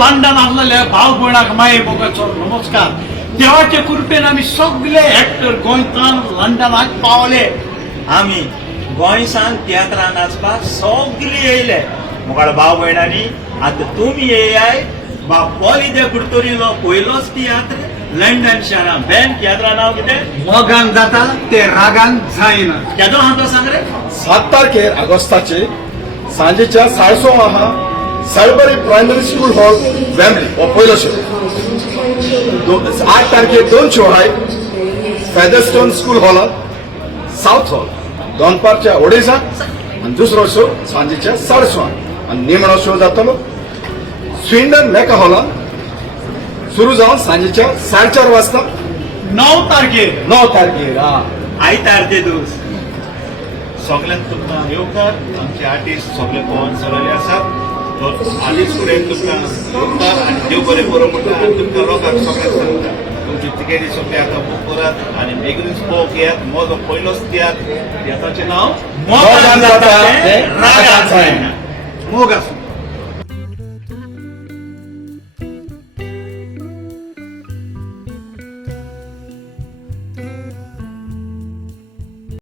London आसलेल्या भाव भयणाक माये भोगाचो नमस्कार. देवाचे कृपेन आमी सगळे एक्टर गोंयसान लंडनाक पावले. आमी गोंयसान तियात्रां नाचपाक सगळी येयले. मुखार भाव भयणांनी आतां तुमी येयाय. पॉली दे कुडतोरीलो पयलोच तियात्र लंडन शारां. बेन तियात्रा नांव कितें? मोगान जाता ते रागान जायना. केदो आहा तो सांग रे. 7 तारखेर ऑगस्टाचे सांजेच्या 6:30 आहा सळबरी प्रायमरी स्कूल हॉल वेम्बली हो पयलो शो. 8 तारखेर 2 शो आहात फेदरस्टोन स्कूल हॉलात साउथ हॉल दोनपारच्या ओडेजात आणि दुसरो शो सांजेच्या 6:30 आणि निमणो शो जातलो स्विंडन मेका हॉलात सुरू जावन सांजेच्या 4:30 वाजता 9 तारखेर 9 तारखेर आयतार ते दीस सगळ्यांक तुमकां येवकार. आमचे आर्टिस्ट सगळे पळोवन चलले आसात. आदीच फुडें तुमकां येवकार आनी देव बरें करूं म्हणटा आनी तुमकां लोकांक सगळ्यांक सांगता तुमची तिकेटी सगळे आतां बूक करात आनी बेगीनूच पळोवंक येयात. म्हजो पयलोच तियात्राचें नांव मोगान जाता रागान जायना. मोग आसूं.